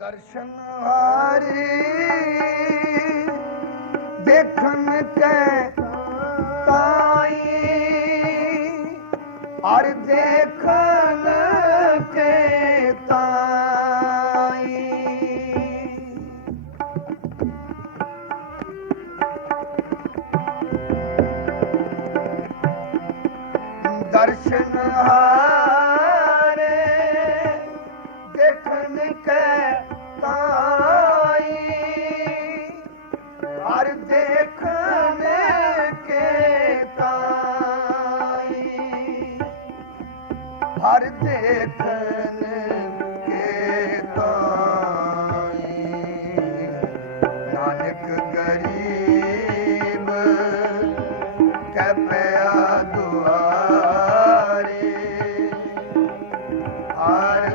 दर्शन हारी देखन के ताई और देखन के ताई दर्शन हारे देखन के ताई हर देखने के ताई हर देखने के ताई नानक गरीब कै पया दुआरे हर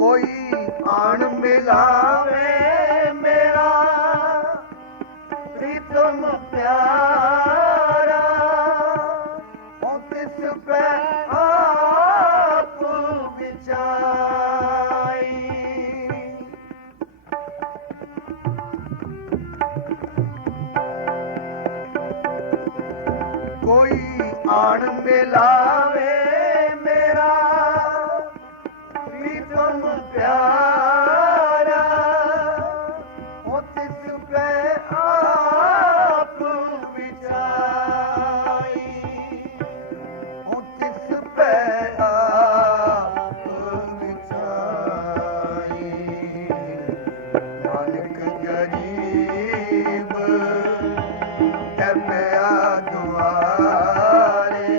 कोई आन मिलावे मेरा प्रीतम प्यारा ओ तिस पे आप विचाई कोई आन मिलावे मेरा प्रीतम प्यारा ओ तिस पे आप विचाई ओ तिस पे आप विचाई नानक गरीब कै पया दुआरे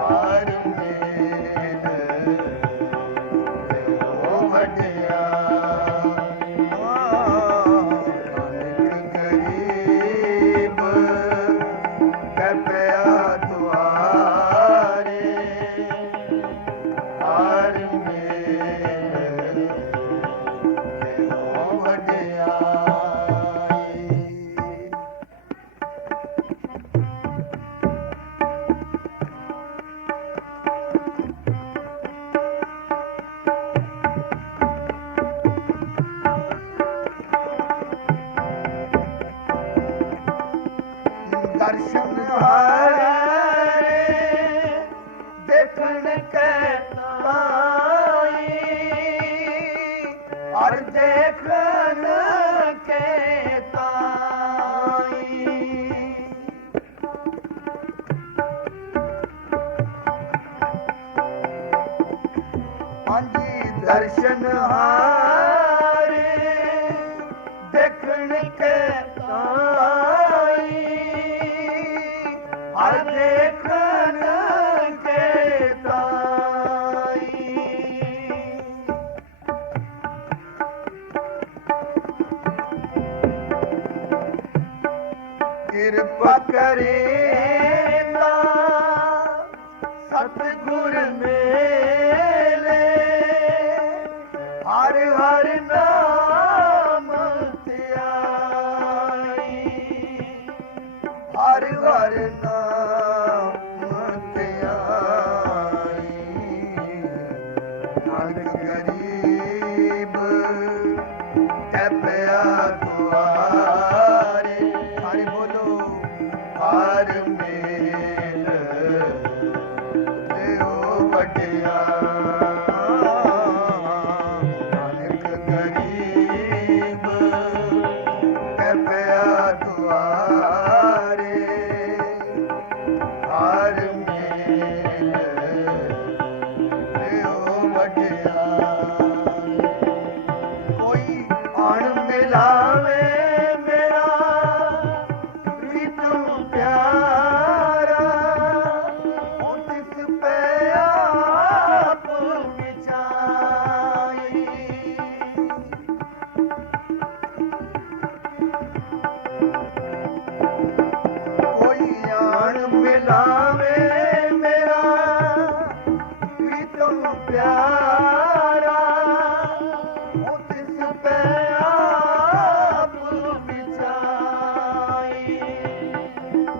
हर दर्शन हारे देखन के ताई और देखन के ताई हांजी दर्शन हारे देखन के ताई हर देखन के ताई कृपा करे सतगुर मेले हर हर नाम त्याई हर हर नाम ਹਰ ਮੇਲ ਲਿਓ ਵਡਿਆ ਨਾਨਕ ਗਰੀਬ ਕੈ ਪਿਆ ਦੁਆਰੇ ਹਰ ਮੇਲ ਲਿਓ ਵਡਿਆ ਕੋਈ ਅਣ ਮਿਲਾਵੇ ਮੇਰਾ ਪ੍ਰੀਤਮ ਪਿਆਰਾ ਉਹ ਤਿਸ ਪੈ ਆਪ ਵਿਚਾਈ ਕੋਈ ਅਣ ਮਿਲਾਵੇ ਮੇਰਾ ਪ੍ਰੀਤਮ ਪਿਆਰਾ ਉਹ ਤਿਸ ਪੈ ਆਪ ਵਿਚਾਈ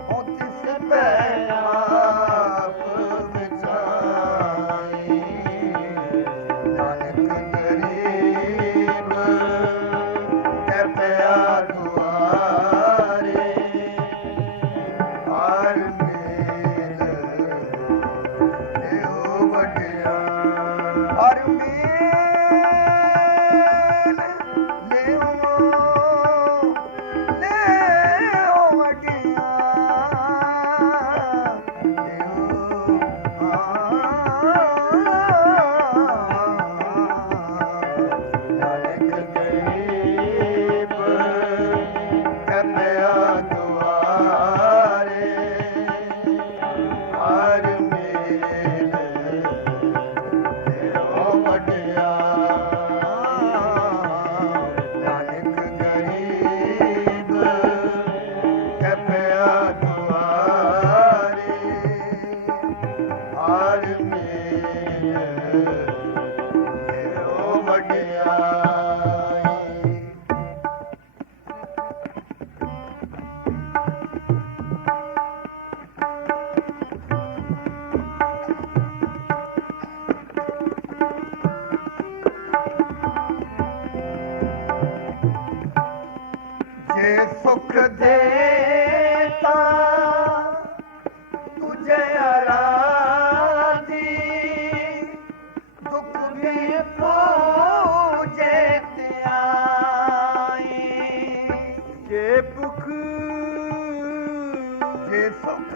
ਉਹ ਤਿਸ ਪੈ ਆਪ ਵਿਚਾਈ ਨਾਨਕ ਗਰੀਬ ਕੈ ਪਿਆ ਦੁਆਰੇ ਹਰ ਮੇਲ ਲਿਓ ਵਡਿਆ ਹਰ ਮੇਲ ਲਿਓ ਵਡਿਆ ਨਾਨਕ ਗਰੀਬ ਕੈ ਪਿਆ ਦੁਆਰੇ ਹਰ ਮੇਲ ਲਿਓ ਵਡਿਆ ਨਾਨਕ ਗਰੀਬ ਕੈ ਪਿਆ ਦੁਆਰੇ ਹਰ ਮੇਲ ਲਿਓ ਵਡਿਆਈ ਜੇ ਸੁਖ ਦੇ ਤਾਂ ਤੁਝੇ ਅਰਾਧੀ ਦੁੱਖ ਵੀ ਪੂਜੇ ਧਿਆਈ ਜੇ ਭੁਖ ਜੇ ਸੁਖ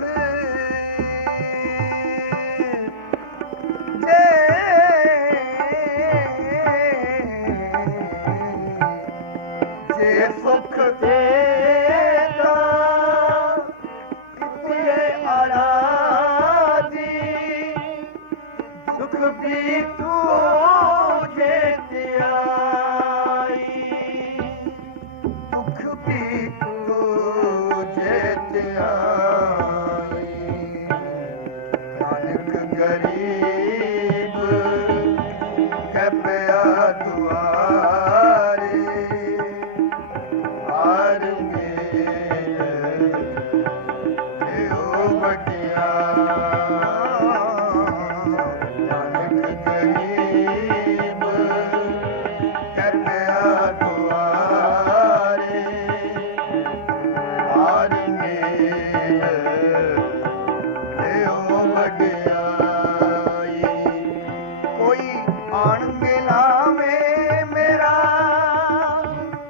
ਜੇ ਸੁਖ ਦੇਗਾ ਕਿਤੇ ਅਰਾਧੀ ਦੁੱਖ ਵੀ ਤੁਝੇ ਧਿਆਈ ਦੁੱਖ ਵੀ ਤੁਝੇ ਧਿਆਈ ਨਾਨਕ ਗਰੀਬ ਕੈ ਪਿਆ ਦੁਆਰੇ ਹਰ ਮੇਲ ਲਿਓ ਵਡਿਆ ਨਾਨਕ ਗਰੀਬ ਕੈ ਪਿਆ ਦੁਆਰੇ ਹਰ ਮੇਲ ਲਿਓ ਵਡਿਆਈ ਕੋਈ ਅਣ ਮਿਲਾਵੇ ਮੇਰਾ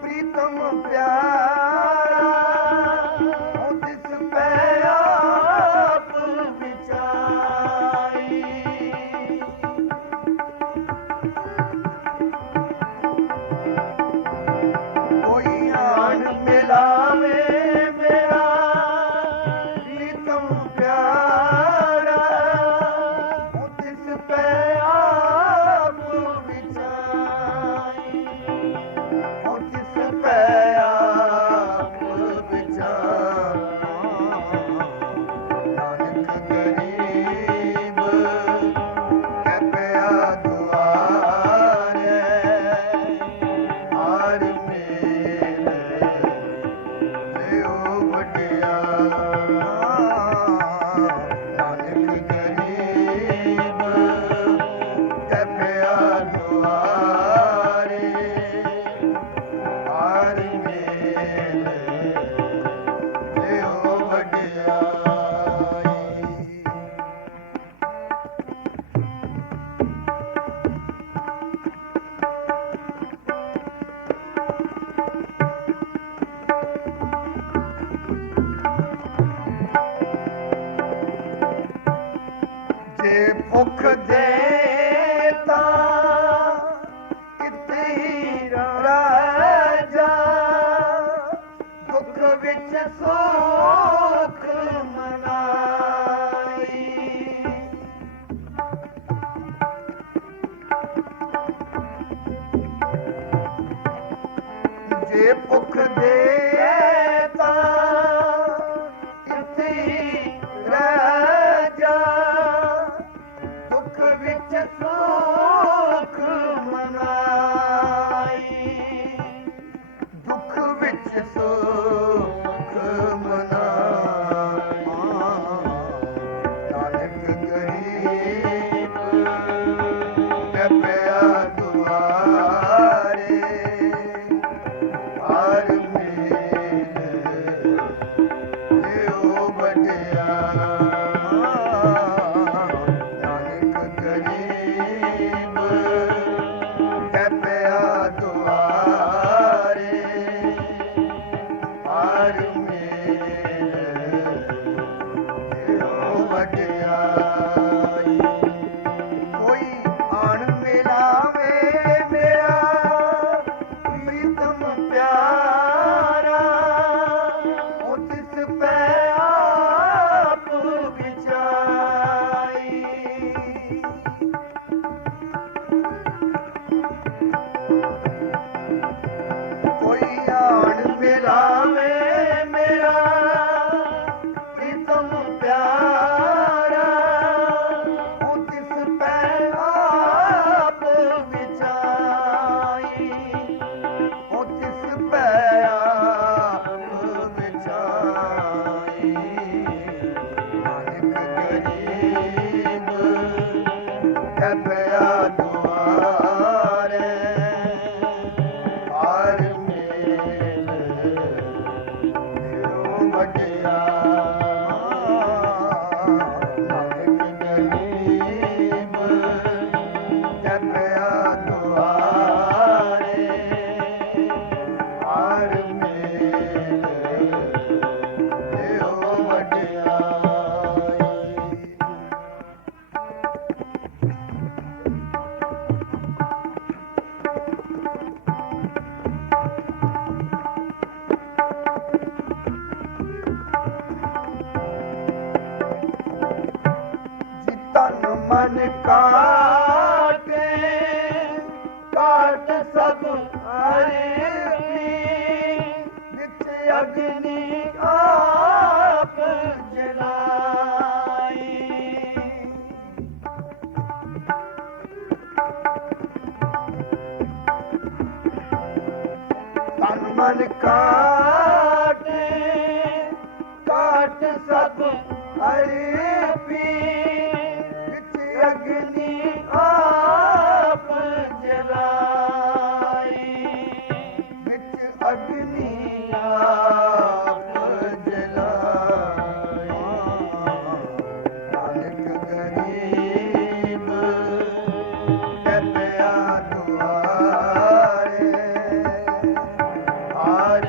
ਪ੍ਰੀਤਮ ਪਿਆਰਾ ਉਹ ਤਿਸ ਪੈ ਆਪ ਵਿਚਾਈ ਕੋਈ ਅਣ ਮਿਲਾਵੇ ਮੇਰਾ ਪ੍ਰੀਤਮ ਪਿਆਰਾ ਉਹ ਤਿਸ ਪੈ ਆਪ ਵਿਚਾਈ ਉਹ ਤਿਸ ਪੈ ਆਪ ਵਿਚਾਈ ਨਾਨਕ ਗਰੀਬ ਕੈ ਪਿਆ ਦੁਆਰੇ ਹਰ ਮੇਲ ਲਿਓ ਵਡਿਆ ਜੇ ਭੁੱਖ ਦੇ ਤਾਂ ਕਿਤੇ ਹੀ ਰਾਜਾ, ਦੁੱਖ ਵਿੱਚ ਸੁੱਖ ਮਨਾਈ। ਜੇ ਭੁੱਖ ਦੇ ਤਾਂ ਕਿਤੇ ਹੀ ਰਾਜਾ, ਦੁੱਖ ਵਿੱਚ ਸੁੱਖ ਮਨਾਈ। ਦੁੱਖ ਵਿੱਚ ਸੁੱਖ ਮਨਾਈ। ਨਾਨਕ ਗਰੀਬ ਪਿਆ ਦੁਆਰੇ, ਹਰ ਮੇਲ ਲਿਓ ਵਡਿਆ। ਨਾਨਕ ਗਰੀਬ ਪਿਆ ਦੁਆਰੇ, ਹਰ ਮੇਲ ਲਿਓ ਵਡਿਆਈ। ਕੋਈ ਆਣ ਮਿਲਾਵੇ ਮੇਰਾ ਪ੍ਰੀਤਮ ਪਿਆਰਾ, ਉਹ ਤਿਸ ਪੈ ਆਪ ਵਿਚਾਈ। ਕੋਈ ਆਣ ਮਿਲਾਵੇ ਮੇਰਾ ਪ੍ਰੀਤਮ ਪਿਆਰਾ, ਉਹ ਤਿਸ ਪੈ ਆਪ ਵਿਚਾਈ। ਉਹ ਤਿਸ ਪੈ ਆਪ ਵਿਚਾਈ। ਨਾਨਕ ਗਰੀਬ ਪਿਆ ਦੁਆਰੇ, ਹਰ ਮੇਲ ਲਿਓ ਵਡਿਆ। ਨਾਨਕ ਗਰੀਬ ਪਿਆ ਦੁਆਰੇ, ਹਰ ਮੇਲ ਲਿਓ ਵਡਿਆਈ। ਜੀ ਤਨ ਮਨ ਕਾਟੇ, ਕਾਟ ਸਭ ਹਰੇ, ਵਿੱਚ ਅਗਨੀ ਆਪ ਜਲਾਈ। ਤਨ ਮਨ ਕਾਟੇ, ਕਾਟ ਸਭ ਹਰੇ ਪੀ, ਵਿੱਚ ਅਗਨੀ ਆਪ ਜਲਾਈ। ਵਿੱਚ ਅਗਨੀ ਆਪ ਜਲਾਈ। ਨਾਨਕ ਗਰੀਬ ਪਿਆ ਦੁਆਰੇ, ਹਰ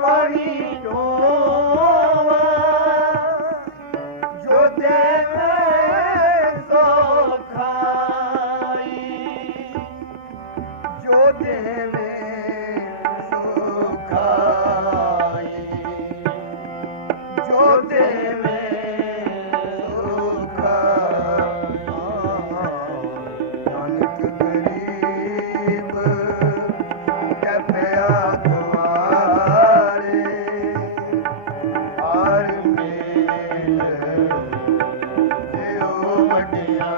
ਪਾਣੀ ਢੋਵਾ ਜੋ ਦੇਵੇ ਸੋ ਖਾਈ ਜੋ ਦੇਵੇ ਸੋ ਖਾਈ ਜੋ ਦੇਵੇ ਸੋ ਖਾਈ ਨਾਨਕ ਗਰੀਬ ਕਪਿਆ ਦੁਆਰੇ ਹਰ ਮੇਲ ਜਿਉ ਵਡਿਆ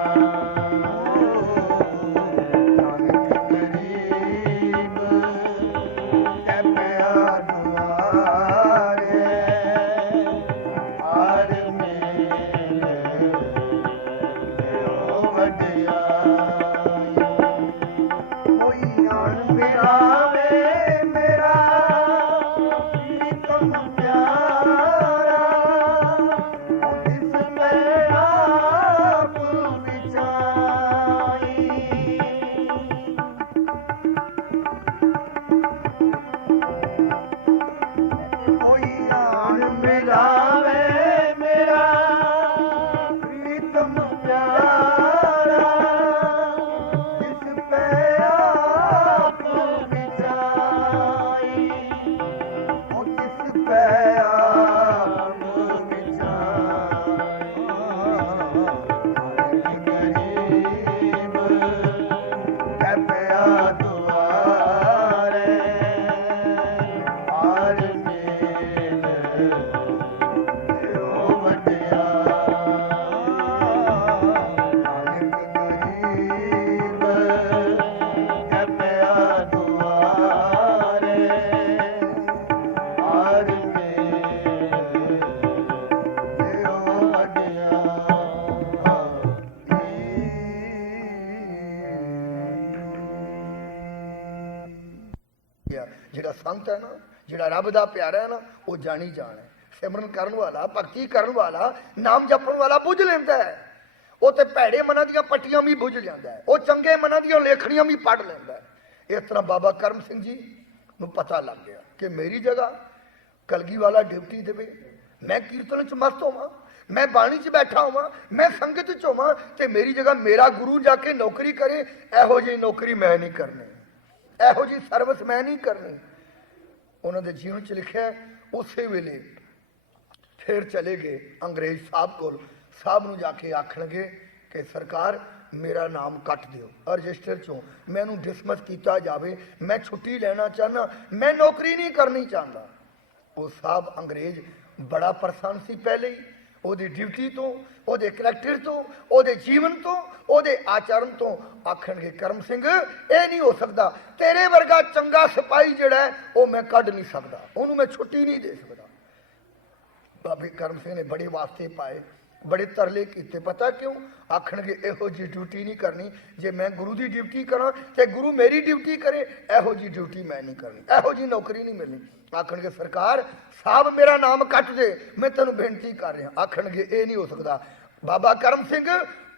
ਨਾਨਕ ਗਰੀਬ ਕਪਿਆ ਦੁਆਰੇ ਹਰ ਮੇਲ ਜਿਉ ਵਡਿਆ ਕੋਈ ਆਣ ਮਿਲਾਵੇ ਮੇਰਾ ਪ੍ਰੀਤਮ ਪਿਆਰਾ ਜਿਸ ਮੈਂ ਆਪ ਵਿਚਾਈ ਕੋਈ ਆਣ ਮਿਲਾਵੇ ਮੇਰਾ ਪ੍ਰੀਤਮ ਪਿਆਰਾ ਜਿਸ ਪੈ ਆਪ ਵਿਚਾਈ ਉਹ ਜਿਸ ਪੈ ਆਪ ਵਿਚਾਈ ਗਰੀਬ ਕਪਿਆ ਦੁਆਰੇ ਹਰ ਮੇਲ ਜਿਉ ਵਡਿਆ ਨਾਨਕ ਗਰੀਬ ਕਪਿਆ ਦੁਆਰੇ ਹਰ ਮੇਲ ਜਿਉ ਵਡਿਆ ਜਿਹੜਾ ਸੰਤ ਹੈ ਨਾ ਜਿਹੜਾ ਰੱਬ ਦਾ ਪਿਆਰਾ ਹੈ ਨਾ ਉਹ ਜਾਣੀ ਜਾਣ ਹੈ ਸਿਮਰਨ ਕਰਨ ਵਾਲਾ ਭਗਤੀ ਕਰਨ ਵਾਲਾ ਨਾਮ ਜਪਣ ਵਾਲਾ ਬੁੱਝ ਲੈਂਦਾ ਹੈ ਉਹ ਤੇ ਭੈੜੇ ਮਨਾਂ ਦੀਆਂ ਪੱਟੀਆਂ ਵੀ ਬੁੱਝ ਜਾਂਦਾ ਹੈ ਉਹ ਚੰਗੇ ਮਨਾਂ ਦੀਆਂ ਲੇਖਣੀਆਂ ਵੀ ਪੜ੍ਹ ਲੈਂਦਾ ਹੈ ਇਸ ਤਰ੍ਹਾਂ ਬਾਬਾ ਕਰਮ ਸਿੰਘ ਜੀ ਨੂੰ ਪਤਾ ਲੱਗ ਗਿਆ ਕਿ ਮੇਰੀ ਜਗ੍ਹਾ ਕਲਗੀ ਵਾਲਾ ਡਿਊਟੀ ਦੇਵੇ ਮੈਂ ਕੀਰਤਨ ਚ ਮਸਤ ਹੋਵਾਂ ਮੈਂ ਬਾਣੀ ਚ ਬੈਠਾ ਹੋਵਾਂ ਮੈਂ ਸੰਗਤ ਚ ਹੋਵਾਂ ਤੇ ਮੇਰੀ ਜਗ੍ਹਾ ਮੇਰਾ ਗੁਰੂ ਜਾ ਕੇ ਨੌਕਰੀ ਕਰੇ ਇਹੋ ਜਿਹੀ ਨੌਕਰੀ ਮੈਂ ਨਹੀਂ ਕਰਨੀ ਇਹੋ ਜਿਹੀ ਸਰਵਿਸ ਮੈਂ ਨਹੀਂ ਕਰਨੀ ਉਹਨਾਂ ਦੇ ਜੀਵਨ ਚ ਲਿਖਿਆ ਉਸੇ ਵੇਲੇ ਫਿਰ ਚਲੇ ਗਏ ਅੰਗਰੇਜ਼ ਸਾਹਿਬ ਕੋਲ ਸਾਹਿਬ ਨੂੰ ਜਾ ਕੇ ਆਖਣਗੇ ਕਿ ਸਰਕਾਰ ਮੇਰਾ ਨਾਮ ਕੱਟ ਦਿਓ ਰਜਿਸਟਰ ਚੋਂ ਮੈਨੂੰ ਡਿਸਮਿਸ ਕੀਤਾ ਜਾਵੇ ਮੈਂ ਛੁੱਟੀ ਲੈਣਾ ਚਾਹੁੰਦਾ ਮੈਂ ਨੌਕਰੀ ਨਹੀਂ ਕਰਨੀ ਚਾਹੁੰਦਾ ਉਹ ਸਾਹਿਬ ਅੰਗਰੇਜ਼ ਬੜਾ ਪਰੇਸ਼ਾਨ ਸੀ ਪਹਿਲੇ ਹੀ ਉਹਦੀ ਡਿਊਟੀ ਤੋਂ ਉਹਦੇ ਕਰੈਕਟਰ ਤੋਂ ਉਹਦੇ ਜੀਵਨ ਤੋਂ ਉਹਦੇ ਆਚਰਣ ਤੋਂ ਆਖਣਗੇ ਕਰਮ ਸਿੰਘ ਇਹ ਨਹੀਂ ਹੋ ਸਕਦਾ ਤੇਰੇ ਵਰਗਾ ਚੰਗਾ ਸਿਪਾਹੀ ਜਿਹੜਾ ਹੈ ਉਹ ਮੈਂ ਕੱਢ ਨਹੀਂ ਸਕਦਾ ਉਹਨੂੰ ਮੈਂ ਛੁੱਟੀ ਨਹੀਂ ਦੇ ਸਕਦਾ ਬਾਬੇ ਕਰਮ ਸਿੰਘ ਨੇ ਬੜੇ ਵਾਸਤੇ ਪਾਏ ਬੜੇ ਤਰਲੇ ਕੀਤੇ ਪਤਾ ਕਿਉਂ ਆਖਣਗੇ ਇਹੋ ਜਿਹੀ ਡਿਊਟੀ ਨਹੀਂ ਕਰਨੀ ਜੇ ਮੈਂ ਗੁਰੂ ਦੀ ਡਿਊਟੀ ਕਰਾਂ ਤੇ ਗੁਰੂ ਮੇਰੀ ਡਿਊਟੀ ਕਰੇ ਇਹੋ ਜਿਹੀ ਡਿਊਟੀ ਮੈਂ ਨਹੀਂ ਕਰਨੀ ਇਹੋ ਜਿਹੀ ਨੌਕਰੀ ਨਹੀਂ ਮਿਲਣੀ ਆਖਣਗੇ ਸਰਕਾਰ ਸਾਹਿਬ ਮੇਰਾ ਨਾਮ ਕੱਟ ਦੇ ਮੈਂ ਤੈਨੂੰ ਬੇਨਤੀ ਕਰ ਰਿਹਾ ਆਖਣਗੇ ਇਹ ਨਹੀਂ ਹੋ ਸਕਦਾ ਬਾਬਾ ਕਰਮ ਸਿੰਘ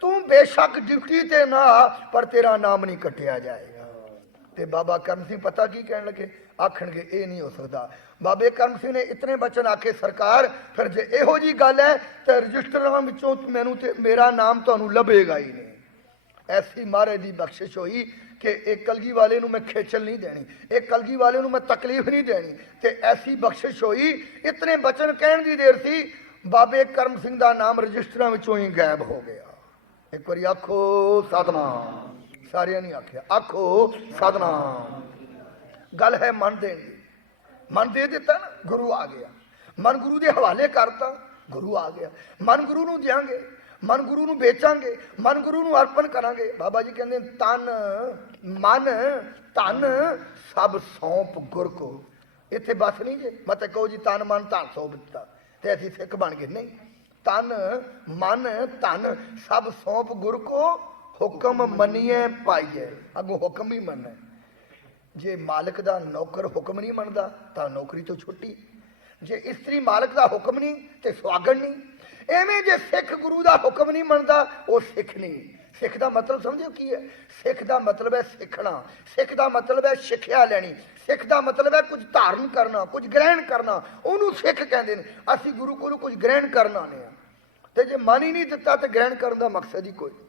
ਤੂੰ ਬੇਸ਼ੱਕ ਡਿਊਟੀ ਤੇ ਨਾ ਪਰ ਤੇਰਾ ਨਾਮ ਨਹੀਂ ਕੱਟਿਆ ਜਾਏਗਾ ਤੇ ਬਾਬਾ ਕਰਮ ਸਿੰਘ ਪਤਾ ਕੀ ਕਹਿਣ ਲੱਗੇ ਆਖਣਗੇ ਇਹ ਨਹੀਂ ਹੋ ਸਕਦਾ ਬਾਬੇ ਕਰਮ ਸਿੰਘ ਨੇ ਇਤਨੇ ਬਚਨ ਆਖੇ ਸਰਕਾਰ ਫਿਰ ਜੇ ਇਹੋ ਜੀ ਗੱਲ ਹੈ ਤੇ ਰਜਿਸਟਰਾਂ ਵਿੱਚੋਂ ਮੈਨੂੰ ਤੇ ਮੇਰਾ ਨਾਮ ਤੁਹਾਨੂੰ ਲੱਭੇਗਾ ਹੀ ਨਹੀਂ ਐਸੀ ਮਹਾਰਾਜ ਦੀ ਬਖਸ਼ਿਸ਼ ਹੋਈ ਕਿ ਇਹ ਕਲਗੀ ਵਾਲੇ ਨੂੰ ਮੈਂ ਖੇਚਲ ਨਹੀਂ ਦੇਣੀ ਇਹ ਕਲਗੀ ਵਾਲੇ ਨੂੰ ਮੈਂ ਤਕਲੀਫ ਨਹੀਂ ਦੇਣੀ ਤੇ ਐਸੀ ਬਖਸ਼ਿਸ਼ ਹੋਈ ਇਤਨੇ ਬਚਨ ਕਹਿਣ ਦੀ ਦੇਰ ਸੀ ਬਾਬੇ ਕਰਮ ਸਿੰਘ ਦਾ ਨਾਮ ਰਜਿਸਟਰਾਂ ਵਿੱਚੋਂ ਹੀ ਗਾਇਬ ਹੋ ਗਿਆ ਇੱਕ ਵਾਰੀ ਆਖੋ ਸਤਨਾਮ ਸਾਰਿਆਂ ਨੇ ਆਖਿਆ ਆਖੋ ਸਤਨਾਮ ਗੱਲ ਹੈ ਮਨ ਦੇਣ ਦੀ ਮਨ ਦੇ ਦਿੱਤਾ ਨਾ ਗੁਰੂ ਆ ਗਿਆ ਮਨ ਗੁਰੂ ਦੇ ਹਵਾਲੇ ਕਰਤਾ ਗੁਰੂ ਆ ਗਿਆ ਮਨ ਗੁਰੂ ਨੂੰ ਦਿਆਂਗੇ ਮਨ ਗੁਰੂ ਨੂੰ ਵੇਚਾਂਗੇ ਮਨ ਗੁਰੂ ਨੂੰ ਅਰਪਣ ਕਰਾਂਗੇ ਬਾਬਾ ਜੀ ਕਹਿੰਦੇ ਤਨ ਮਨ ਧਨ ਸਭ ਸੌਂਪ ਗੁਰ ਕੋ ਇੱਥੇ ਬਸ ਨਹੀਂ ਜੇ ਮਤ ਕਹੋ ਜੀ ਤਨ ਮਨ ਧਨ ਸੌਂਪ ਦਿੱਤਾ ਤੇ ਅਸੀਂ ਸਿੱਖ ਬਣ ਗਏ ਨਹੀਂ ਤਨ ਮਨ ਧਨ ਸਭ ਸੌਂਪ ਗੁਰ ਕੋ ਹੁਕਮ ਮੰਨੀਏ ਪਾਈਏ ਅੱਗੋਂ ਹੁਕਮ ਵੀ ਮੰਨਣਾ ਜੇ ਮਾਲਕ ਦਾ ਨੌਕਰ ਹੁਕਮ ਨਹੀਂ ਮੰਨਦਾ ਤਾਂ ਨੌਕਰੀ ਤੋਂ ਛੁੱਟੀ ਜੇ ਇਸਤਰੀ ਮਾਲਕ ਦਾ ਹੁਕਮ ਨਹੀਂ ਤੇ ਸੁਆਗਣ ਨਹੀਂ ਐਵੇਂ ਜੇ ਸਿੱਖ ਗੁਰੂ ਦਾ ਹੁਕਮ ਨਹੀਂ ਮੰਨਦਾ ਉਹ ਸਿੱਖ ਨਹੀਂ सिख का मतलब समझो की है? सिख का मतलब है सीखना, सिख का मतलब है सिक्ख्या लैनी, सिख का मतलब है कुछ धारण करना, कुछ ग्रहण करना, उन्होंने सिख कहते हैं। असी गुरु को कुछ ग्रहण करना आने, तो जो मन ही नहीं दिता तो ग्रहण करने का मकसद ही कोई नहीं।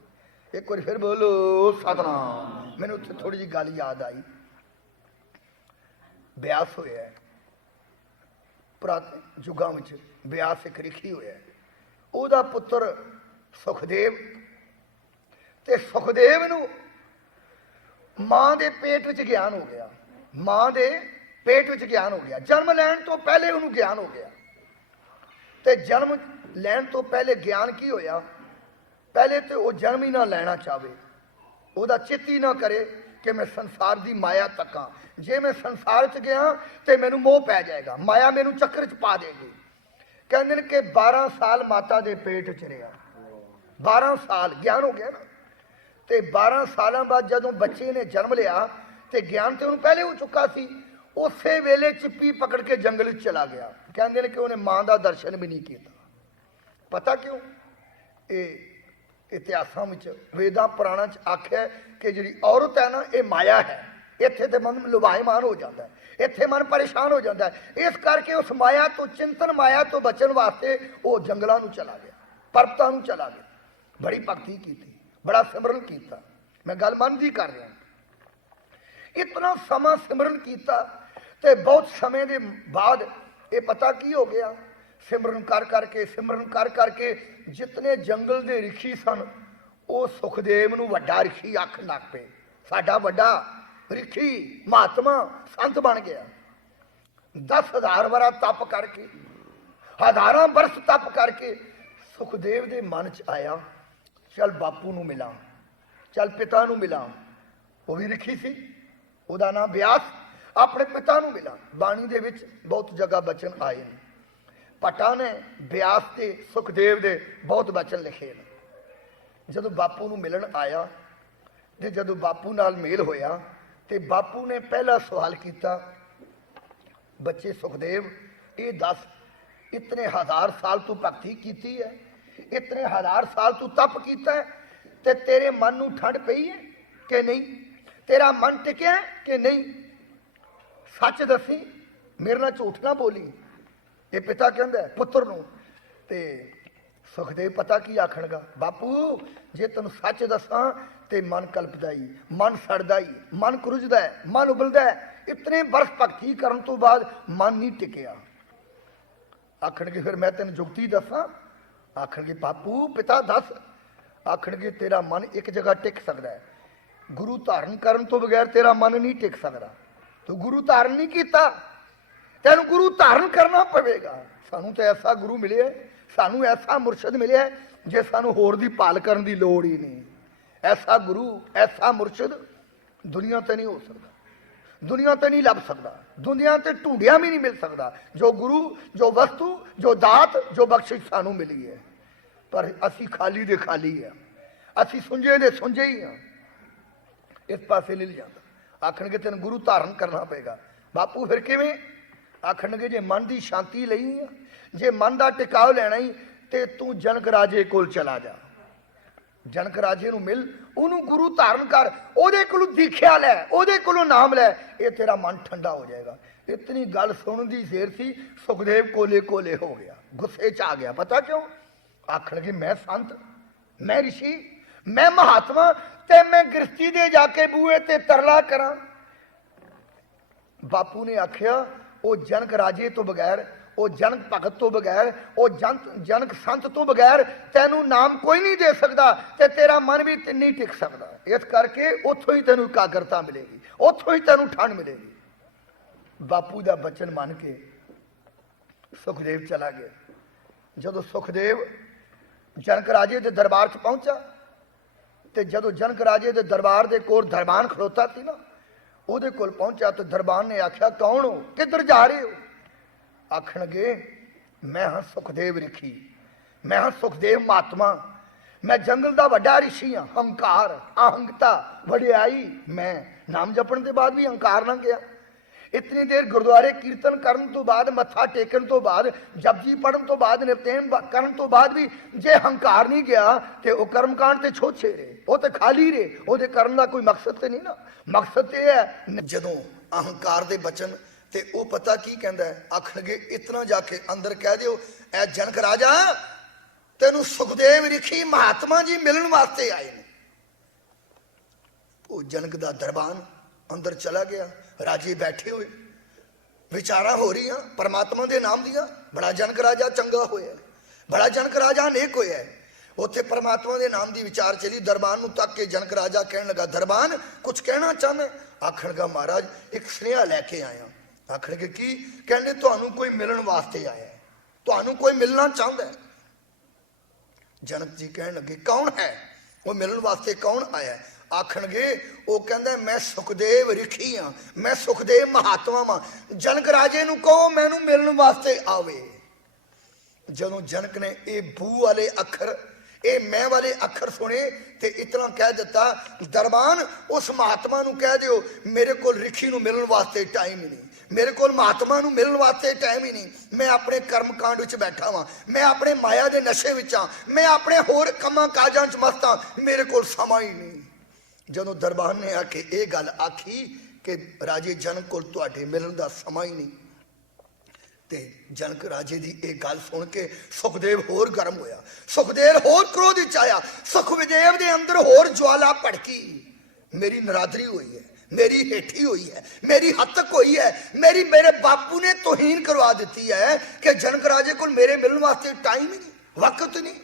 एक बार फिर बोलो सतनाम। मैंने उत्थे थोड़ी जी गल याद आई। ब्यास होया है पुरातन युगों में, ब्यास एक ऋषि होया है, ਉਹਦਾ पुत्र सुखदेव, ते सुखदेव नूं मां दे पेट विच ज्ञान हो गया, मां दे पेट विच ज्ञान हो गया। जन्म लैण तो पहले उन्होंने ज्ञान हो गया। ते जन्म लैण तो पहले ज्ञान की होया? पहले तो वो जन्म ही ना लेना चाहे, ਉਹਦਾ चित ही ना करे कि मैं संसार की माया तकां। जे मैं संसार च गया तो मैनू मोह पै जाएगा, माया मैनू चक्कर च पा देगी। कहते हैं कि 12 साल माता के पेट च रहा, 12 साल ज्ञान हो गया ना। तो 12 साल बाद जदों बच्चे ने जन्म लिया तो ज्ञान तो उन्होंने पहले हो चुका सी, उस वेले चिप्पी पकड़ के जंगल चला गया। कहते हैं कि उन्हें मां का दर्शन भी नहीं किया। पता क्यों? ये इतिहासां विच वेदां पुराणां च आख्या कि जिहड़ी औरत है ना, ये माया है। इत्थे तो मन लुभाएमान हो जाता है, इत्थे मन परेशान हो जाता है। इस करके उस माया तो, चिंतन माया तो बचन वास्ते वो जंगलों में चला गया, पर्वतां नूं चला गया। बड़ी भगती की, बड़ा सिमरन किया। मैं गल मन की कर रहा, इतना समा सिमरन किया तो बहुत समय के बाद ये पता की हो गया, सिमरन कर करके, सिमरन कर करके जितने जंगल के ऋषि सन, वो सुखदेव नूं वड्डा ऋषि आख लग पे। साडा वड्डा ऋषि महात्मा संत बन गया। 10,000 वारा तप करके, हजारों बरस तप करके सुखदेव के मन च आया, चल बापू नूं मिला, चल पिता नूं मिला। वो भी ऋषि सी, उसका नाम व्यास। अपने पिता नूं मिला। बाणी दे विच बहुत जगह बचन आए हैं। भट्टा ने व्यास के, सुखदेव के बहुत बचन लिखे हैं। जदों बापू नूं मिलन आया ते जदों बापू नाल मेल होया ते बापू ने पहला सवाल किया, बच्चे सुखदेव ये दस, इतने 1000 साल तू भगती की है, इतने 1000 साल तू तप किया है, ते तेरे मन नूं ठंड पई है कि नहीं? तेरा मन टिकिया है कि नहीं? सच दसी, मेरे नाल झूठ ना बोली। ये पिता कहता है पुत्र नूं। ते सुखदेव पता की आखणगा, बापू जे तेन सच दसा तो मन कल्पदा ही, मन सड़दा ही, मन कुरुजदा है, मन उबलदा है। इतने बरस भगती करन तो बाद मन नहीं टिकिया। आखणगे फिर मैं तेन जुगती दसा? आखणगे बापू पिता दस। आखणगे तेरा मन एक जगह टिक सकता है, गुरु धारण करन तो बगैर तेरा मन नहीं टिक सकता। तू गुरु धारण नहीं किया, तेन गुरु धारण करना पवेगा। सानू तो ऐसा गुरु मिले है, सानू ऐसा मुरशद मिले है जे सानू होर दी पाल करन दी लोड़ ही नहीं। ऐसा गुरु, ऐसा मुरशद दुनिया ते नहीं हो सकता, दुनिया ते नहीं लभ सकता, दुनिया ते ढूंढिया भी नहीं मिल सकता। जो गुरु, जो वस्तु, जो दात, जो बख्शिश सानू मिली है, पर असी खाली दे खाली है, असी सुंझे दे सुंझे ही हाँ। इस पासे नहीं जाता। आखणगे तेन गुरु धारण करना पेगा। बापू फिर किवें? आखणगे जे मन की शांति लई, जे मन का टिकाव लेना ही तो तू जनक राजे कोल चला जा, जनक राजे नूं मिल, उन्होंने गुरु धारण कर, ओदे कोलों दीख्या लै, ओदे कोलों नाम लै, ये तेरा मन ठंडा हो जाएगा। इतनी गल सुन दी देर सी, सुखदेव कोले कोले हो गया, गुस्से च आ गया। पता क्यों? आखणगे मैं संत, मैं ऋषि, मैं महात्मा, ते मैं गृहस्थी दे जाके बूहे ते तरला करा। बापू ने आख्या वो जनक राजे तो बगैर, वो जनक भगत तो बगैर, वो जनक संत तो बगैर तेनू नाम कोई नहीं दे सकता, ते तेरा मन भी नहीं टिक सकता। इस करके उतों ही तेनू एकाग्रता मिलेगी, उतों ही तेनू ठंड मिलेगी। बापू का बचन मान के सुखदेव चला गया। जदों सुखदेव जनक राजे के दरबार च पहुंचा, तो जदों जनक राजे के दरबार के कोल दरबान खड़ोता थी ना, ਉਹਦੇ ਕੋਲ पहुंचा तो दरबान ने आख्या कौन हो, किधर जा रहे हो? आखणगे मैं हाँ सुखदेव ऋषि, मैं हाँ सुखदेव महात्मा, मैं जंगल का वड्डा ऋषि हाँ। हंकार, आहंगता, वडियाई, मैं नाम जपण के बाद भी हंकार ना गया। इतनी देर गुरुद्वारे कीर्तन करन तो बाद, मत्था टेकन तो बाद, जपजी पढ़न तो बाद, निपतेन करन तो बाद भी जे हंकार नहीं गया तो वह कर्मकांड ते छोछे रहे, वो तो खाली रहे, वो करन का कोई मकसद तो नहीं ना। मकसद तो यह है जदों अहंकार दे बचन ते वो पता की कहंदा है, आखणगे इतना जाके अंदर कह दिओ, ऐ जनक राजा तेनू सुखदेव ऋषि महात्मा जी मिलन वास्ते आए ने। वो जनक दा दरबान अंदर चला गया, राजे बैठे हुए, विचारा हो रही परमात्मा दे नाम दिया, बड़ा जनक राजा चंगा होया, बड़ा जनक राजा नेक होया। उत्थे परमात्मा दे नाम दी विचार चली। दरबान नूं तक के जनक राजा कहन लगा, दरबान कुछ कहना चाहना? आखण लगा महाराज एक स्नेहा लैके आया। आखण के की? कहने तुहानू कोई मिलन वास्ते आया है, तुहानू कोई मिलना चाहता है। जनक जी कहन लगे कौन है वो मिलन वास्ते, कौन आया है? आखण गए वो कहंदा मैं सुखदेव ऋषि हाँ, मैं सुखदेव महात्मा हाँ, जनक राजे नूं कहो मैनू मिलन वास्ते आवे। जदों जनक ने ये बू वाले अखर, ये मैं वाले अखर सुने ते इतना कह दिता, दरबान उस महात्मा नूं कह दिओ मेरे को ऋषि नूं मिलन वास्ते टाइम ही नहीं, मेरे को महात्मा नूं मिलन वास्ते टाइम ही नहीं, मैं अपने कर्म कांड विच बैठा वां, मैं अपने माया दे नशे विच हां, मैं अपने होर कमां काजां च मस्त हां, मेरे को समा ही नहीं। जदों दरबान ने आके ये गल आखी कि राजे जनक को तुहाडे मिलन दा समा ही नहीं, ते जनक राजे दी एक गल सुन के सुखदेव होर गर्म होया, सुखदेव होर क्रोध विच आया, सुखदेव दे अंदर होर ज्वाला भड़की। मेरी नरादरी हुई है, मेरी हेठी हुई है, मेरी हत्तक हुई है, मेरे बापू ने तोहीन करवा दी है कि जनक राजे को मेरे मिलने वास्ते टाइम ही नहीं, वक्त नहीं।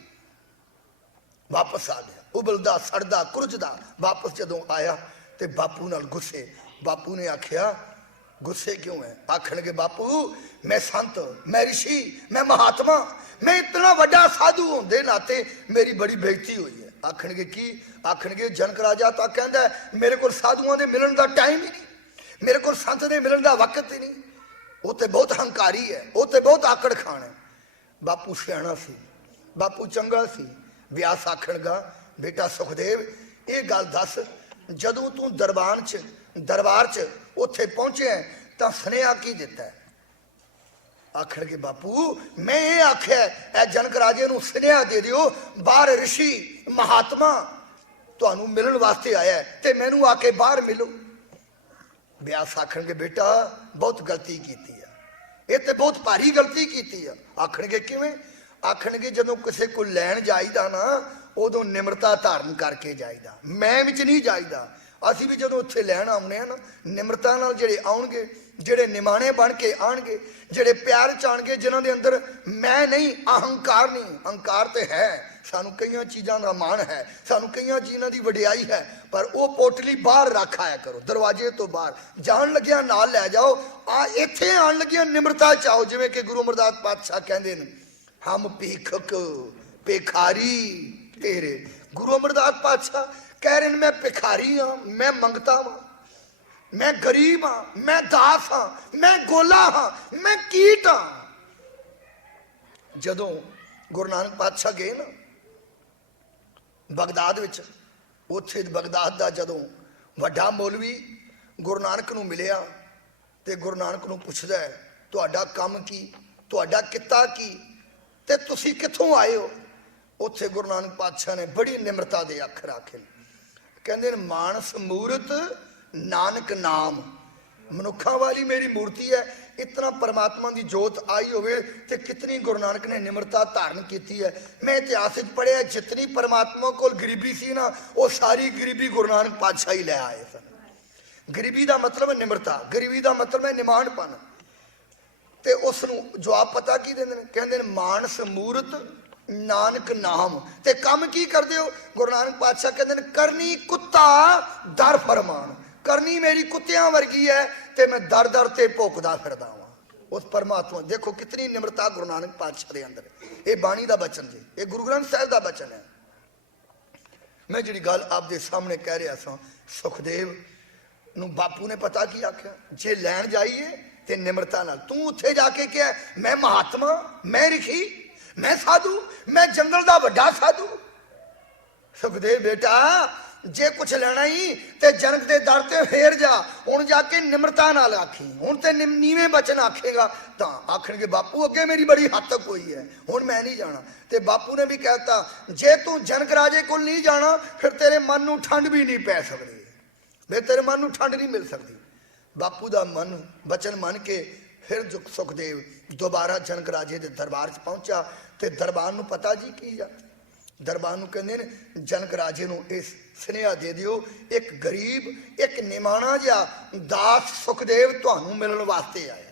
वापस आ गया उबलदा सड़दा कुरजदा। वापस जदों आया तो बापू नाल गुस्से, बापू ने आख्या गुस्से क्यों है? आखण के बापू मैं संत, मैं ऋषि, मैं महात्मा, मैं इतना वड्डा साधु होंदे नाते मेरी बड़ी बेइज्जती हुई है। आखण के की? आखण के जनक राजा तो कहंदा मेरे को साधुओं के मिलन का टाइम ही नहीं, मेरे को संत के मिलन का वक्त ही नहीं, वो तो बहुत हंकारी है, वो तो बहुत आकड़ खान है। बापू सियाणा सी, बापू चंगा सी। व्यास आखणगा बेटा सुखदेव ये गल दस, जदों तू दरबार च उत्थे पहुंचे तो सुनेहा की दिता है? आखण के बापू मैं ये आख्या है जनक राजे नूं सुनेहा दे दिओ बाहर ऋषि महात्मा तुहानू मिलन वास्ते आया है ते मैनू आके बाहर मिलो। व्यास आखण के बेटा बहुत गलती की है, ये तो बहुत भारी गलती की है। आखण के किवें? आखण के जदों किसी को लैण जाईदा ना उदों निमरता धारण करके जाईदा, मैं विच नहीं जाईदा। असीं भी जदों उत्थे लैण आउंदे आ ना निमरता नाल जिहड़े आउणगे, जिहड़े निमाणे बन के आणगे, जिहड़े प्यार च आणगे, जिन्हां दे अंदर मैं नहीं अहंकार नहीं, अहंकार तो है, सानू कई चीज़ों का मान है, सानू कई चीज़ों की वडियाई है, पर वो पोटली बाहर रख आया करो, दरवाजे तो बाहर जान लग्या नाल लै जाओ। आ इत्थे आण लग्या निमरता चाहो, जिवें कि गुरु अमरदास पातशाह कहंदे ने हम भीखक भिखारी तेरे। गुरु अमरदास पातशाह कह रहे हैं मैं भिखारी हाँ, मैं मंगता हाँ, मैं गरीब हाँ, मैं दास हाँ, मैं गोला हाँ, मैं कीट हाँ। जदों गुरु नानक पातशाह गए ना बगदाद विच, उत्थे बगदाद दा जदों वड्डा मौलवी गुरु नानक नूं मिलिया ते गुरु नानक नूं पुछदा है तुहाडा काम की, तुहाडा किता की, ते तुसीं कित्थों आए हो? उत्थे गुरु नानक पातशाह ने बड़ी निमरता दे अखर आखे, कहंदे ने मानस मूरत नानक नाम। मनुखा वाली मेरी मूर्ति है, इतना परमात्मा की जोत आई होवे ते कितनी गुरु नानक ने निमरता धारण की है। मैं इतिहास पढ़िया जितनी परमात्मा को गरीबी सी ना वो सारी गरीबी गुरु नानक पातशाह ही लै आए सन। गरीबी का मतलब है निमरता, गरीबी का मतलब है निमाणपन। ते उसनूं जवाब पता की देंदे ने, कहंदे ने मानस मूरत नानक नाम। ते कम की करदे हो? गुरु नानक पातशाह कहंदे ने करनी कुत्ता दर फरमान, करनी मेरी कुत्तियां वर्गी है ते मैं दर दर ते भोकदा फिरदा वां उस परमात्मा। देखो कितनी निमरता गुरु नानक पातशाह दे अंदर। ये बाणी दा बचन जी, ये गुरु ग्रंथ साहिब दा बचन है। मैं जिहड़ी गल आप दे सामने कह रहा सा, सुखदेव नूं बापू ने पता की आख्या जे लैण जाइए ते निमरता नाल, तू उत्थे जाके क्या मैं महात्मा, मैं ऋषि, मैं साधु, मैं जंगल दा वड्डा साधु। सुखदेव बेटा जे कुछ लेना ही ते जनक दे दर ते फेर जा, हुण जाके निम्रता नाल आखी, हुण ते नीवें वचन आखेगा तां आखणगे बापू अगे मेरी बड़ी हद तक होई है, हुण मैं नहीं जाना। ते बापू ने भी कहता जे तू जनक राजे कोल नहीं जाना फिर तेरे मन नूं ठंड भी नहीं पै सकदी, फिर तेरे मन नूं ठंड नहीं मिल सकती। बापू दा मन वचन मन के फिर सुखदेव दोबारा जनक राजे दे दरबार च पहुंचा ते दरबार नूं पता जी की जा, दरबार नूं कहंदे ने जनक राजे नूं इस सुनेहा दे दिओ एक गरीब एक निमाणा जिहा दास सुखदेव तुहानूं मिलण वास्ते आया।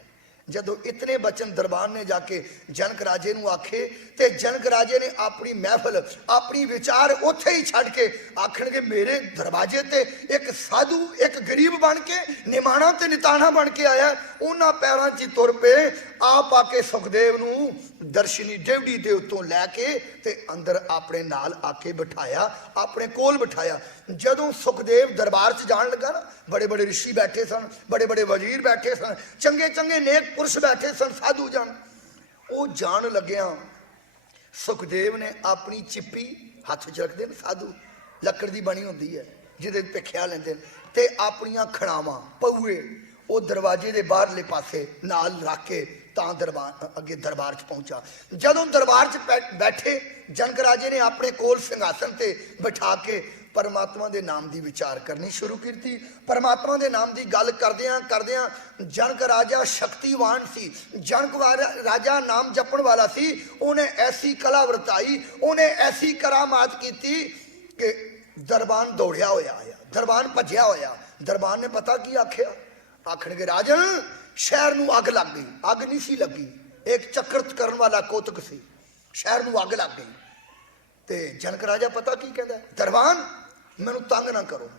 जदों इतने बचन दरबार ने जाके जनक राजे नूं आखे ते जनक राजे ने अपनी महफल अपनी विचार उत्थे ही छड्ड के आखणगे मेरे दरवाजे ते एक साधु एक गरीब बन के निमाणा ते निताणा बन के आया। उन्हां पैरां 'च तुर पे आप आके सुखदेव नूं दर्शनी डेवड़ी दे उत्तों लैके ते अंदर अपने नाल आके बिठाया, अपने कोल बिठाया। जदों सुखदेव दरबार च जान लगा ना, बड़े बड़े ऋषि बैठे सन, बड़े बड़े वजीर बैठे सन, चंगे चंगे नेक पुरुष बैठे सन, साधु जन। वो जान लग्या सुखदेव ने अपनी चिप्पी हथ च रखते साधु, लकड़ की बनी होंगी है जिहदे भिखिया लेंदे ते अपनियां खड़ावां पऊए वो दरवाजे के बाहरले पासे नाल रख के तां दरबार अगे दरबार च पहुंचा। जदों दरबार च बैठे जनक राजे ने अपने कोल सिंघासन ते बिठा के परमात्मा के नाम की विचार करनी शुरू की। परमात्मा के नाम की गल करदियां करदियां जनक राजा शक्तिवान सी, जनक राजा नाम जपण वाला सी। उन्हें ऐसी कला वरताई, उन्हें ऐसी करामात की कि दरबान दौड़िया होया आया, दरबान भजया होया। दरबान ने पता की आख्या, आखणगे राजन शहर नूं अग लग गई। अग नहीं सी लगी, एक चक्कर करन वाला कोतक सी, शहर नूं अग लग गई। ते जनक राजा पता की कहता, दरबान मैनू तंग ना करो,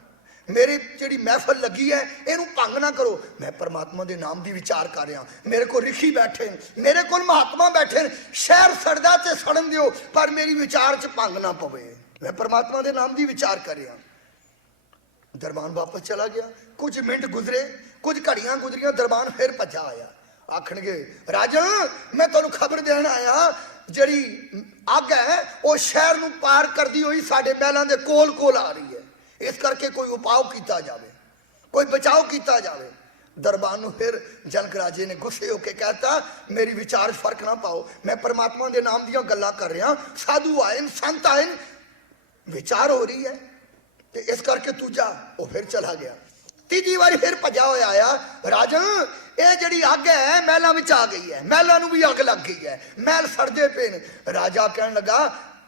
मेरी जी महफल लगी है इनू भंग ना करो, मैं परमात्मा के नाम की विचार कर रहा। मेरे को ऋषि बैठे, मेरे को महात्मा बैठे, शहर सड़दा ते सड़न दिओ पर मेरी विचार च भंग ना पवे, मैं परमात्मा के नाम की विचार कर रहा। दरबान वापस चला गया। कुछ मिनट गुजरे, कुछ घड़ियां गुजरियां, दरबान फिर भजा आया। आखणगे राजन मैं तुहानू खबर देण आया, जड़ी अग है वो शहर नूं पार करदी हुई साडे महलां दे कोल कोल आ रही है, इस करके कोई उपाव किया जाए, कोई बचाव किया जाए। दरबार नूं फिर जनक राजे ने गुस्से होकर कहता मेरी विचार फर्क ना पाओ, मैं परमात्मा के नाम दियां गल्लां कर रहा, साधु आए संत आए, विचार हो रही है, ते इस करके तू जा। वो फिर चला गया। तीजी बारी फिर भजा होया आया, राजन ये जड़ी अग है महलों में आ गई है, महलों भी अग लग गई है, महल सड़दे पे ने। राजा कहन लगा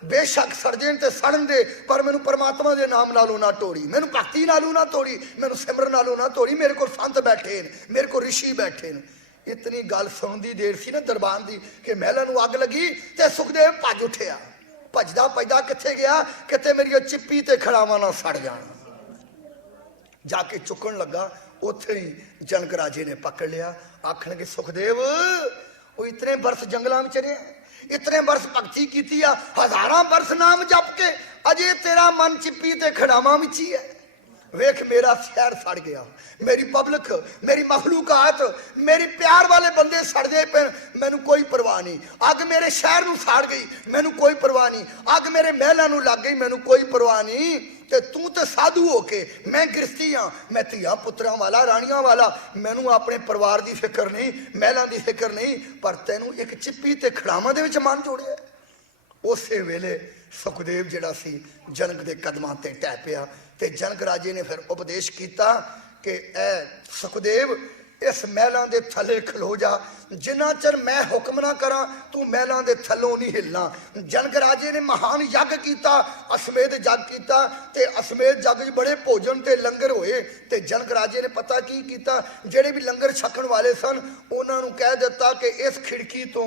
बेशक सड़दे ते सड़न दे, पर मैनू परमात्मा के नाम नालों ना तोड़ी, मैनू भक्ति नालों ना तोड़ी, मैनू सिमरन नालों ना तोड़ी। मेरे को संत बैठे ने, मेरे को ऋषि बैठे ने। इतनी गल सुनती देर सी ना दरबान की कि महलों अग लगी ते सुखदेव भज उठिया। भजदा भजदा कित्थे गया, कित्ते मेरी चिप्पी ते खड़ावां ना सड़ जाना। जाके चुकन लगा, उत्थे ही जनक राजे ने पकड़ लिया। आखणगे सुखदेव वो इतने बरस जंगलों में चले, इतने बरस भगती की, हजारां बरस नाम जप के अजे तेरा मन चिप्पी ते खड़ावां विच ही है। वेख मेरा शहर सड़ गया, मेरी पब्लिक, मेरी मखलूकात, मेरी प्यार वाले बंदे सड़दे पे, मैनू कोई परवाह नहीं। अग मेरे शहर नूं साड़ गई, मैनू कोई परवाह नहीं। अग मेरे महलों नूं लग गई, मैनू कोई परवाह नहीं। ते तू तो साधु हो के, मैं गिरस्ती हाँ, मैं धिया पुत्रां वाला राणियां वाला, मैनू अपने परिवार की फिक्र नहीं, महलों की फिक्र नहीं, पर तैनू एक चिप्पी ते खड़ावां दे विच मन जोड़िया। उस वेले सुखदेव जिहड़ा सी जनक के कदमां ते टह पिया ते जनक राजे ने फिर उपदेश किया कि ए सुखदेव इस महलों के थले खलो जा, जिन्ना चर मैं हुक्म ना करा तू महलों के थलों नहीं हिलना। जनक राजे ने महान यज्ञ किया, अश्वमेध यज्ञ किया, ते अश्वमेध यज्ञ बड़े भोजन ते लंगर होए। ते जनक राजे ने पता की किया, जेड़े भी लंगर छकण वाले सन उन्होंने कह दिता कि इस खिड़की तो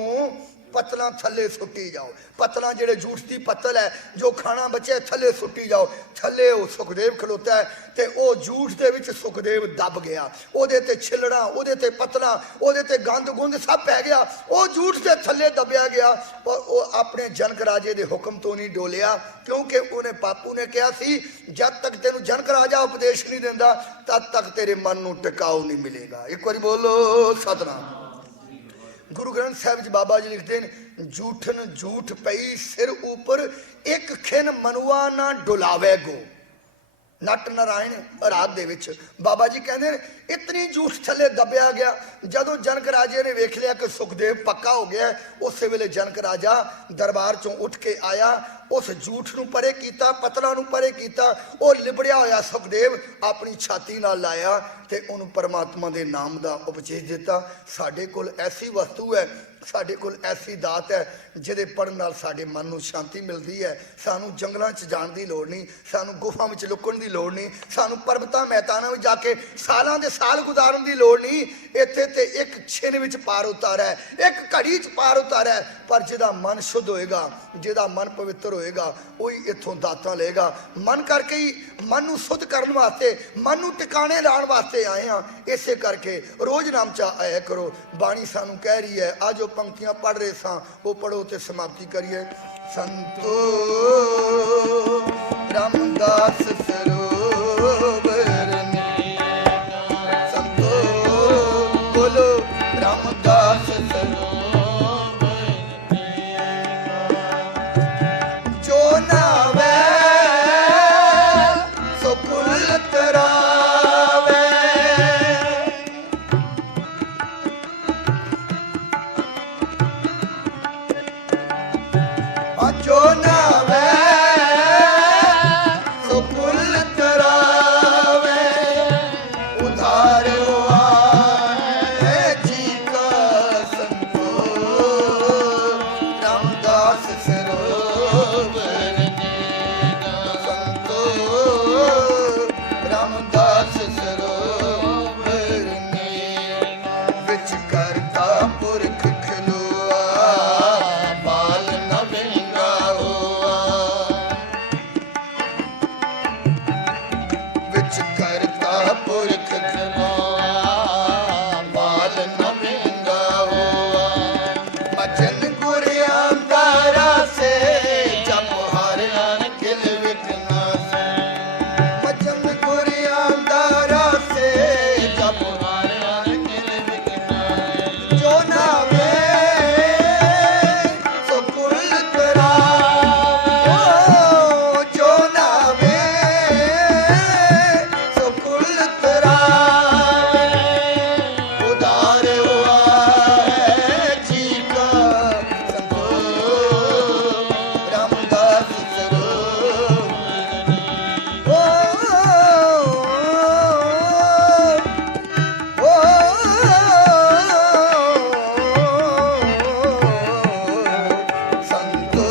पत्तलां थले सुट्टी जाओ, पत्तलां जेड़े जूठ की पत्तल है जो खाना बचे थले सुट्टी जाओ। थले वो सुखदेव खलोता है ते वो जूठ दे विच सुखदेव दब गया, ओदे ते छिलड़ा, ओदे ते पत्तलां, ओदे ते गंद गुंद सब पै गया, वो जूठ के थले दबिया गया। और वो अपने जनक राजे के हुक्म तो नहीं डोलिया, क्योंकि उन्हें बापू ने कहा सी जब तक तेनू जनक राजा उपदेश नहीं देंदा तब तक तेरे मन नूं टिकाऊ नहीं मिलेगा। एक बार बोलो सतनाम। गुरु ग्रंथ साहिब जी बाबा जी लिखते हैं, जूठन जूठ पई सिर ऊपर, एक खिन मनुआ ना डुलावे गो। नट नारायण रात दे विच बाबा जी कहते हैं इतनी झूठ थले दबिया गया। जदों जनक राजे ने वेख लिया कि सुखदेव पक्का हो गया, उस वेले जनक राजा दरबार चों उठ के आया, उस झूठ नूं परे कीता, पतला नूं परे कीता। वो लिबड़िया होया सुखदेव अपनी छाती नाल लाया ते उन्होंने परमात्मा के नाम का उपदेश दिता। साडे कोल ऐसी वस्तु है, साडे कोल ऐसी दात है जिहदे पढ़न नाल साडे मन नूं शांति मिलती है। सानू जंगलों च जाण दी लोड़ नहीं, सानू गुफा में लुकण दी लोड़ नहीं, सानू पर्वतां मैदानां में जाके सालां दे साल गुजारन दी लोड़ नहीं। इत्थे ते एक छिन विच पार उतारा है, एक घड़ी च पार उतारा है। पर जिहदा मन शुद्ध होएगा, जिहदा मन पवित्र होएगा, वही इत्थों दातां लेगा। मन करके ही मन नूं शुद्ध करन वास्ते, मन नूं टिकाणे लाउण वास्ते आए हाँ। इसे करके रोज नाम चा आया करो। बाणी सानू कह रही है, आज जो पंक्तियां पढ़ रहे सां वो पढ़ो ते समाप्ति करिए। संतो रामदास सरोवर संतो बोलो रामदास सरोवर जो नावे सो कुल तरावे। जो नावे सो कुल तरावे, उधार हुआ है जी का संतो रामदास सरोवर संतो रामदास सरोवर विच करता पुरख खलोआ, बाल न विंगा हुआ। विच करता पुरख खलोआ, बाल न विंगा हुआ। मचन गुरियांदारा से जप हर किल विकना से, मचन गुरियांदारा से जप हर किल विकना। जो नावे सो कुल तरावे, जो नावे सो कुल तरावे, उधार हुआ है जी का संतो रामदास सरोवर। संतो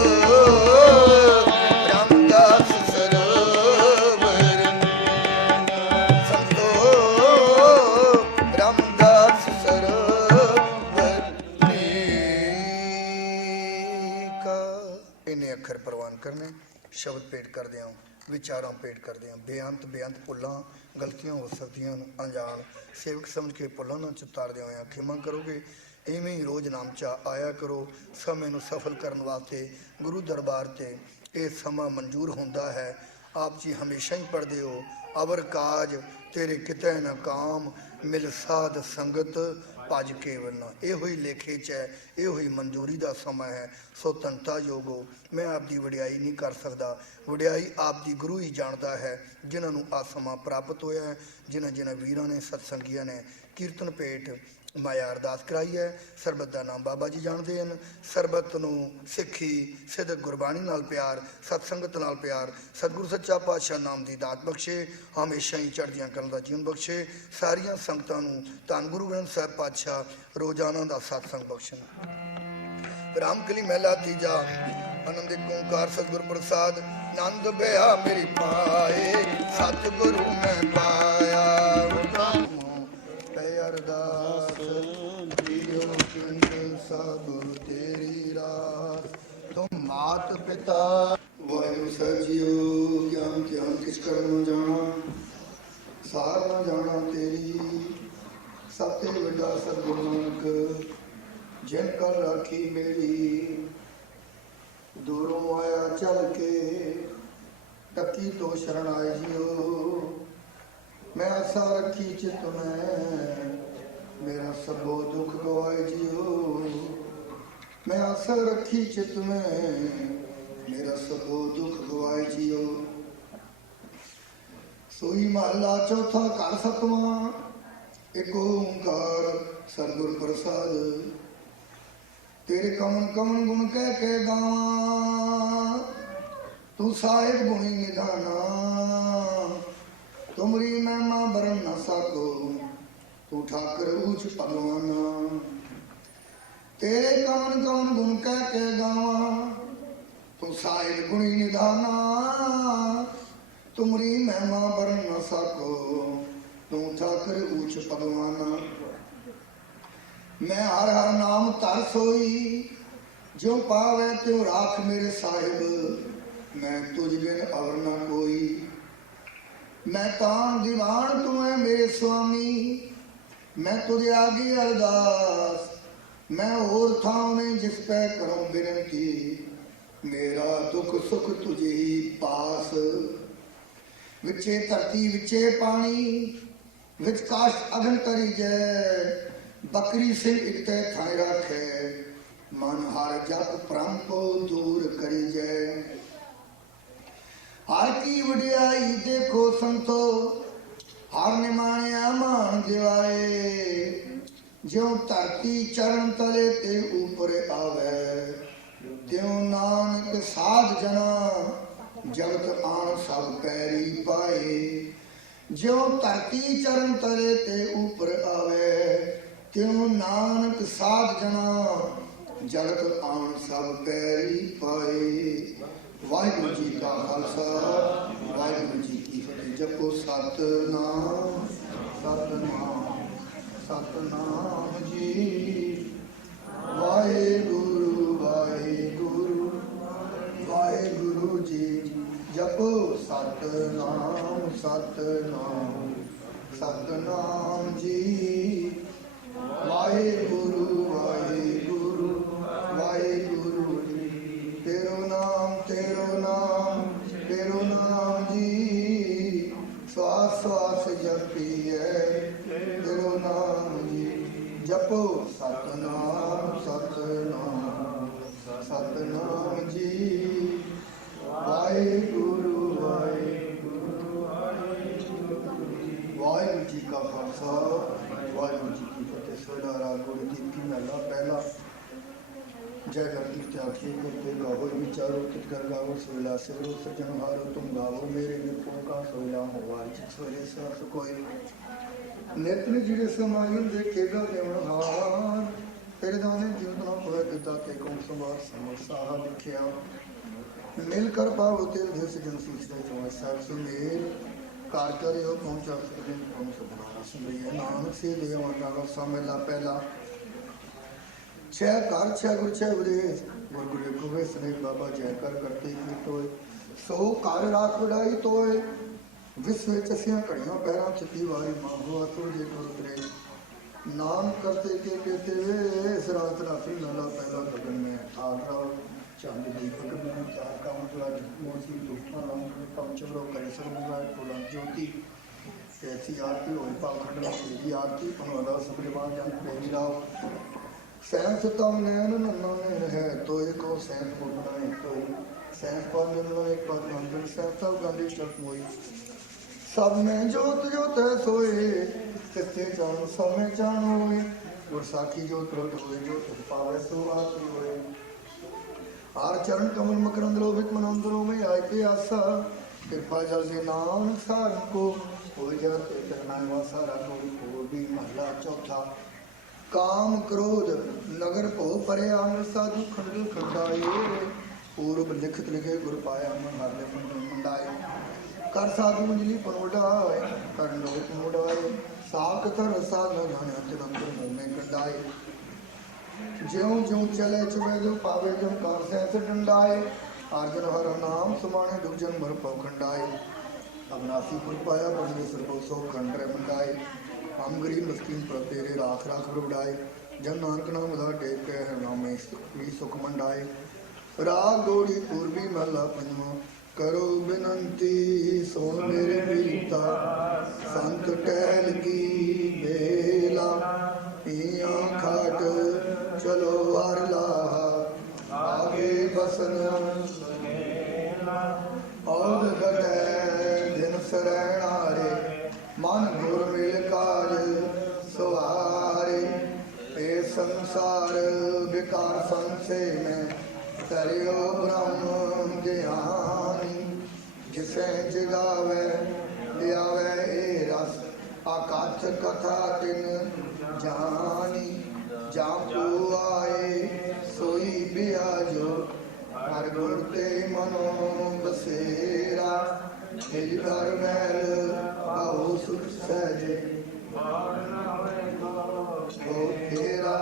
रामदास सरोवर संतो रामदास सरोवर का। इन्हें अखर प्रवान करने, शब्द पेट कर दिया, विचारों पेट कर दिया। बेअंत बेअंत भुल्लां गलतियां हो सकदियां, अनजान सेवक समझ के भुल्लां ना उतार दिया होया खिमा करोगे। इवें ही रोज नाम चा आया करो। समय नूं सफल करन वास्ते गुरु दरबार ते ये समा मंजूर होंदा है। आप जी हमेशा ही पढ़ते हो, अवर काज तेरे किते न काम, मिल साध संगत भज केवल ना। यो ही लेखे च है, यो ही मंजूरी का समा है। सो तनता योग हो। मैं आपकी वडियाई नहीं कर सकता, वडियाई आपकी गुरु ही जानता है। जिन्होंने आ समा प्राप्त होया है, जिन्हें जिन्हें वीरां ने सत्संगियां ने कीर्तन भेंट माया अरदास कराई है। सरबत का नाम बाबा जी जानते हैं। सरबत नूं सिੱਖੀ सिद्ध गुरबाणी नाल प्यार, सत्संगत नाल प्यार, सतगुरु सच्चा पातशाह नाम की दात बख्शे, हमेशा ही चढ़दियां कलां दा जीवन बख्शे। सारियां संगतां नूं धन गुरु ग्रंथ साहिब पातशाह रोजाना का सत्संग बख्शण। रामकली महला तीजा। आनंद ओंकार सतगुरु प्रसाद, नंद बिहा मेरी पाए, सतगुरु मैं पाया। अरदास जियो किंत सब तेरी रास, तुम मात पिता वायु सजियो। ज्ञान ज्ञान किस कर न जाना, सार न जाना तेरी। सबते वड्डा सतगुरु नानक, जिन कर राखी मेरी। दूरों आया चल के, टकी तो शरण आए जियो। मैं आशा रखी चित में, मेरा सबो दुख गवाए जियो। मैं आशा रखी चित में, मेरा सबो दुख गवाए जियो। सोई महला चौथा घर सतवां, एक ओंकार सतगुर प्रसाद। तेरे कमन कमन गुण कह के गावां, तू साहिब गुणी निधाना। तुमरी महिमा बरन न सको, तू ठाकर ऊंच भगवाना। तेरे कमन कमन गुण कह के गावां, तू साहिब गुणी निधाना। तुमरी महिमा बरन न सको, तू ठाकर ऊंच भगवाना। मैं हर हर नाम तर सोई, जो पावे त्यो राख मेरे साहिब। मैं तुझ बिन और न कोई, मैं तान दीवान तू है मेरे स्वामी। मैं तुझे आगे अरदास, मैं और थाव नहीं जिस पे करूं बिनती। मेरा दुख सुख तुझे ही पास। विचे धरती विचे पानी, विच काश अगन करी जय। बकरी सिंह इकते थाई राखे, मन हर जप परम को दूर करी जय। हर की वडियाई देखो संतो, हर निमाणिया मान दिवाए। ज्यों धरती चरण तले ते ऊपर आवे, त्यों नानक साध जना जगत आन सब पैरी पाए। ज्यों धरती चरण तले ते ऊपर आवे, त्यों नानक साध जना जगत आन सब पैरी पाए। वाहिगुरु जी का खालसा, वाहिगुरु जी की फतेह। जपो सतनाम सतनाम सतनाम जी। वाहिगुरु वाहिगुरु वाहिगुरु जी। जपो सतनाम सतनाम सतनाम जी। वाहिगुरु वाहिगुरु वाहिगुरु जी। तेरो नाम जी। श्वास श्वास जपिए तेरो नाम जी। जपो सतनाम सतनाम सतनाम जी। वाहिगुरु वाहिगुरु वाहिगुरु जी का खालसा, वाहिगुरु जी की फतेह। सोडारा गुरु की महला पहला। जय गति त्यागी करते गावो विचारो तितकर गावो। सोला सिरो सजन हारो तुम गावो। मेरे निपुण का सोला होवा सोरे सास कोई। नेत्र जिड़े समायन देखेगा देवन हार। तेरे दाने जीवन ना होए पिता के कौन संवार समसाहा लिखिया। मिलकर पाओ तेल भेस जन सूचते तुम्हें सार सुमेल। कार करियो पहुंचा सकते कौन सबना सुनिए। नानक से देवाना का सामेला पहला। छह घर छह गुर छह उपदेश, गुर गुरु गोवे स्नेह बाबा जय कर करते की तोय। सो घर राख वडाई तोय, विश्व चसियां घड़ियां पैरां छिपी वारी मां हुआ तो जे गुर उतरे। नाम करते के कहते वे, इस रात रात्रि लाला पहला गगन में आगरा। चांद दीपक में चार का मुतला मोती दुखा राम पंचरो करे सर्वगा फूला ज्योति। कैसी आरती हो पाखंड तेरी आरती पनवाला सुब्रमान जन प्रेमी राव। सैंस तम नैन नन्ना नैन है तो एक और सैंस बोलना है तो सैंस पर मिलना एक बात मंदिर सैंस सब गांधी चक मोई। सब में जोत जोत है सोए, किससे जान सब में जान होए। और साखी जोत रोत होए, जोत पावे सो आती होए। आर चरण कमल मकरंद लोभित मनंदरों में आए के आशा। कृपा जल से नाम सार को हो जाते करना वासा। राघव भी महला चौथा। काम क्रोध नगर भो परे आमर साधु खंड खंडाए। पूर्व लिखित लिखे गुर पाया मन हर ले मंडाए। कर साधु मंजलि पनोडाए, कर लोक मोडाए। साक थर साध न जाने अंतर मुंह में कंडाए। ज्यों ज्यों चले चुबे जो पावे जो कार सैंस डंडाए। आर्जन हर नाम सुमाने दुर्जन भर पव खंडाए। अविनाशी गुर पाया परमेश्वर को सो खंड रे मंडाए। हम गरीब मस्कीन पर तेरे राख राख उड़ाए। जन नानक नाम उधा टेक के नामे भी सुख मंडाए। राग गौड़ी पूर्वी महला पंजवा। करो बिनंती सोन मेरे बीता। संत टहल की बेला। इया खाट चलो वार लाहा। आगे बसन और घटे दिन सरैणा संसार विकार संशय में करियो ब्रह्म ज्ञानी जिसे जगावे लियावे ए रस आकाश कथा तिन जानी जापू आए सोई बियाजो हर गुर ते मनो बसेरा निज घर महल बहु सुख सहजे ओ तेरा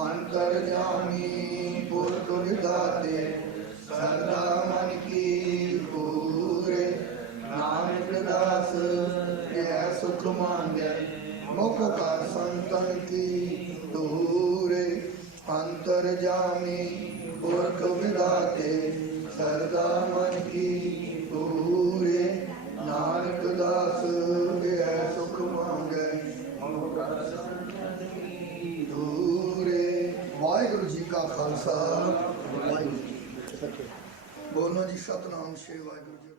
अंतर जानी पुरख विधाते सदा मन की पूरे नानक दास यह सुख मांगे मुख का संतन की दूरे अंतर जामी पुरख विधाते सदा मन की पूरे नानक दास यह सुख मांगे दूरे। वाहिगुरु जी का खालसा वाहिगुरु जी की फतेह। बोलो जी सतनाम श्री वाहिगुरु जी।